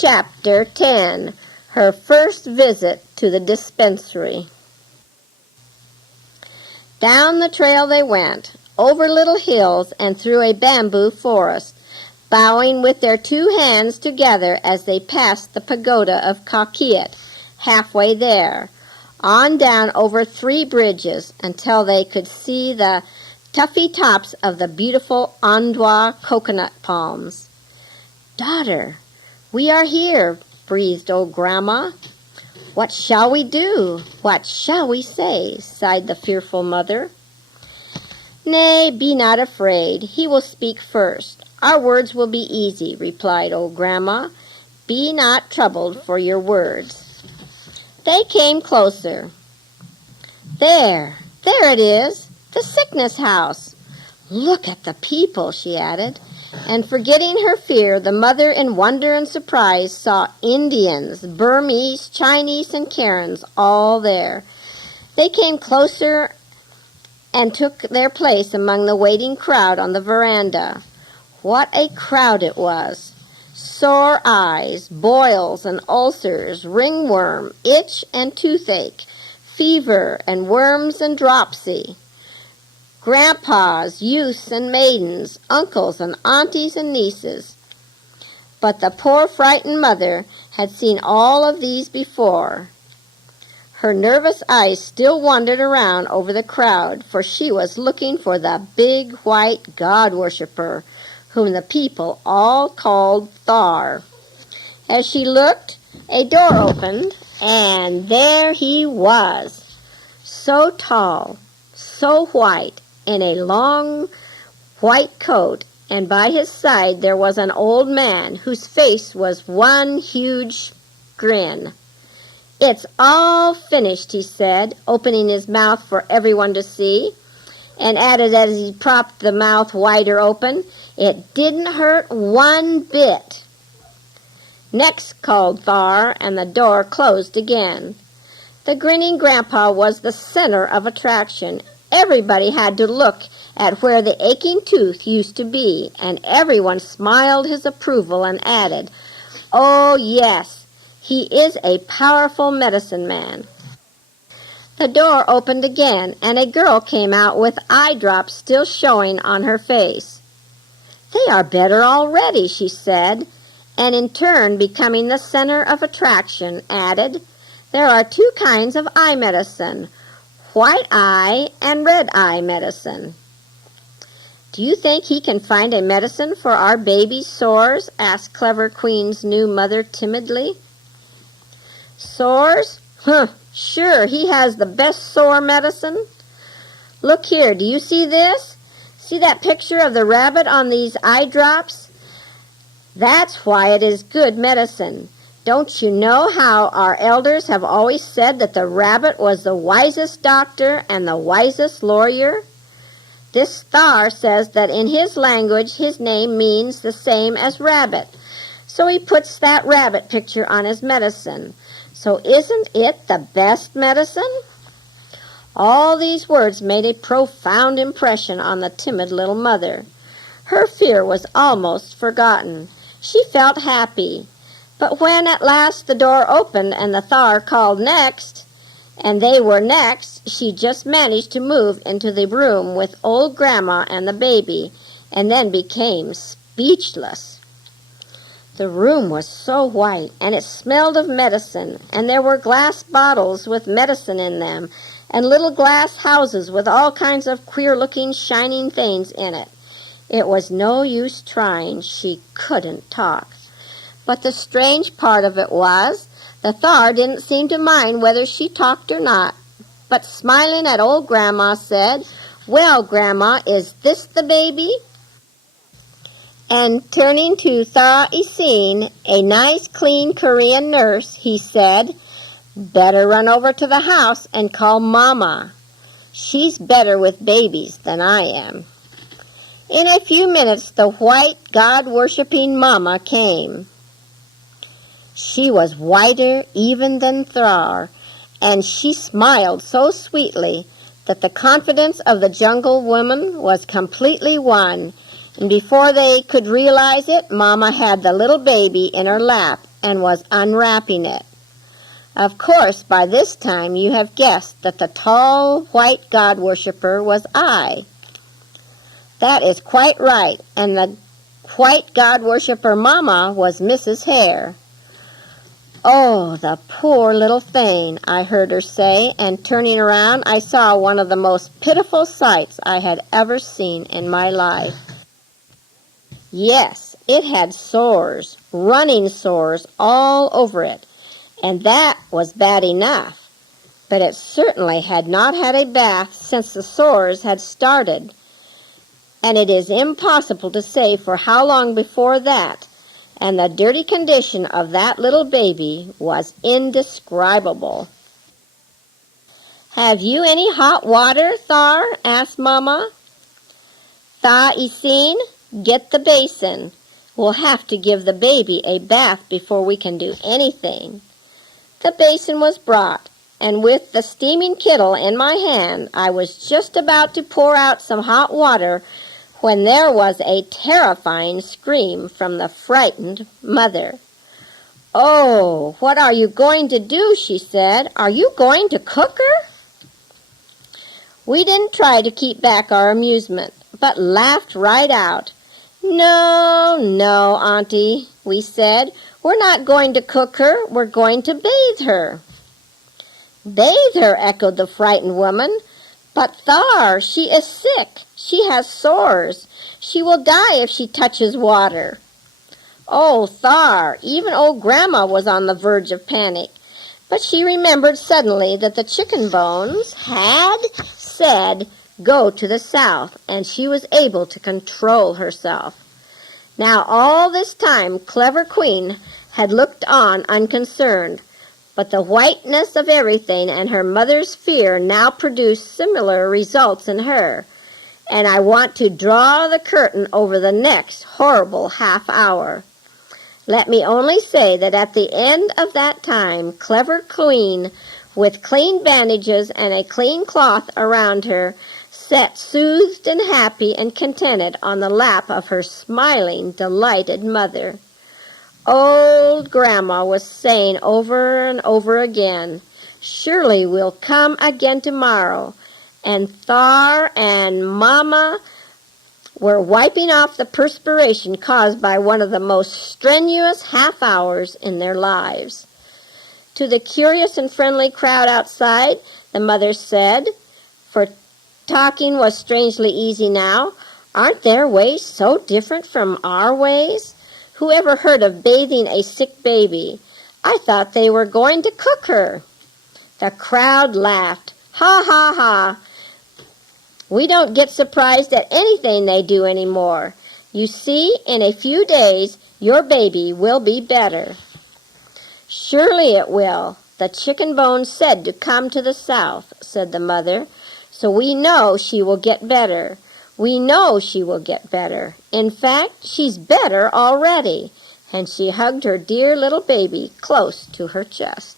Chapter 10. Her First Visit to the Dispensary. Down the trail they went, over little hills and through a bamboo forest, bowing with their two hands together as they passed the pagoda of Kakiet, halfway there, on down over 3 bridges until they could see the tuffy tops of the beautiful Andwa coconut palms. "Daughter, we are here," breathed old Grandma. "What shall we do? What shall we say?" sighed the fearful mother. "Nay, be not afraid. He will speak first. Our words will be easy," replied old Grandma. "Be not troubled for your words." They came closer. There it is, the sickness house. "Look at the people," she added. And forgetting her fear, the mother in wonder and surprise saw Indians, Burmese, Chinese, and Karens all there. They came closer and took their place among the waiting crowd on the veranda. What a crowd it was! Sore eyes, boils and ulcers, ringworm, itch and toothache, fever and worms and dropsy. Grandpas, youths and maidens, uncles and aunties and nieces. But the poor frightened mother had seen all of these before. Her nervous eyes still wandered around over the crowd, for she was looking for the big white God-worshipper, whom the people all called Thar. As she looked, a door opened, and there he was, so tall, so white, in a long white coat, and by his side there was an old man whose face was one huge grin. "It's all finished," he said, opening his mouth for everyone to see, and added as he propped the mouth wider open, "It didn't hurt one bit." "Next," called Thar, and the door closed again. The grinning grandpa was the center of attraction. Everybody had to look at where the aching tooth used to be, and everyone smiled his approval and added, "Oh, yes, he is a powerful medicine man." The door opened again, and a girl came out with eye drops still showing on her face. "They are better already," she said, and in turn, becoming the center of attraction, added, "There are 2 kinds of eye medicine, white eye and red eye medicine." "Do you think he can find a medicine for our baby's sores?" asked Clever Queen's new mother timidly. "Sores? Sure, he has the best sore medicine. Look here, do you see this? See that picture of the rabbit on these eye drops? That's why it is good medicine. Don't you know how our elders have always said that the rabbit was the wisest doctor and the wisest lawyer? This Thar says that in his language his name means the same as rabbit, so he puts that rabbit picture on his medicine. So isn't it the best medicine?" All these words made a profound impression on the timid little mother. Her fear was almost forgotten. She felt happy. But when at last the door opened and the Thar called next, and they were next, she just managed to move into the room with old Grandma and the baby, and then became speechless. The room was so white, and it smelled of medicine, and there were glass bottles with medicine in them, and little glass houses with all kinds of queer-looking shining things in it. It was no use trying. She couldn't talk. But the strange part of it was, the Thar didn't seem to mind whether she talked or not, but smiling at old Grandma said, "Well, Grandma, is this the baby?" And turning to Tha Isin, a nice, clean Korean nurse, he said, "Better run over to the house and call Mama. She's better with babies than I am." In a few minutes, the white, God-worshipping Mama came. She was whiter even than Thar, and she smiled so sweetly that the confidence of the jungle woman was completely won. And before they could realize it, Mama had the little baby in her lap and was unwrapping it. Of course, by this time you have guessed that the tall, white God-worshipper was I. That is quite right, and the white God-worshipper Mama was Mrs. Hare. "Oh, the poor little thing," I heard her say, and turning around I saw one of the most pitiful sights I had ever seen in my life. Yes, it had sores, running sores all over it, and that was bad enough. But it certainly had not had a bath since the sores had started, and it is impossible to say for how long before that, and the dirty condition of that little baby was indescribable. "Have you any hot water, Thar?" asked Mama. "Tha Isin, get the basin. We'll have to give the baby a bath before we can do anything." The basin was brought, and with the steaming kettle in my hand, I was just about to pour out some hot water when there was a terrifying scream from the frightened mother. "Oh, what are you going to do?" she said. "Are you going to cook her?" We didn't try to keep back our amusement, but laughed right out. "No, no, Auntie," we said. "We're not going to cook her. We're going to bathe her." "Bathe her," echoed the frightened woman. "But Thar, she is sick. She has sores. She will die if she touches water." Oh, Thar, even old Grandma was on the verge of panic. But she remembered suddenly that the chicken bones had said, "Go to the south," and she was able to control herself. Now all this time Clever Queen had looked on unconcerned, but the whiteness of everything and her mother's fear now produced similar results in her, and I want to draw the curtain over the next horrible half-hour. Let me only say that at the end of that time, Clever Queen, with clean bandages and a clean cloth around her, sat soothed and happy and contented on the lap of her smiling, delighted mother. Old Grandma was saying over and over again, "Surely we'll come again tomorrow," and Thar and Mama were wiping off the perspiration caused by one of the most strenuous half-hours in their lives. To the curious and friendly crowd outside, the mother said, for talking was strangely easy now, "Aren't their ways so different from our ways? Who ever heard of bathing a sick baby? I thought they were going to cook her." The crowd laughed. "Ha, ha, ha. We don't get surprised at anything they do anymore. You see, in a few days, your baby will be better." "Surely it will. The chicken bone said to come to the south," said the mother. "So we know she will get better. We know she will get better. In fact, she's better already." And she hugged her dear little baby close to her chest.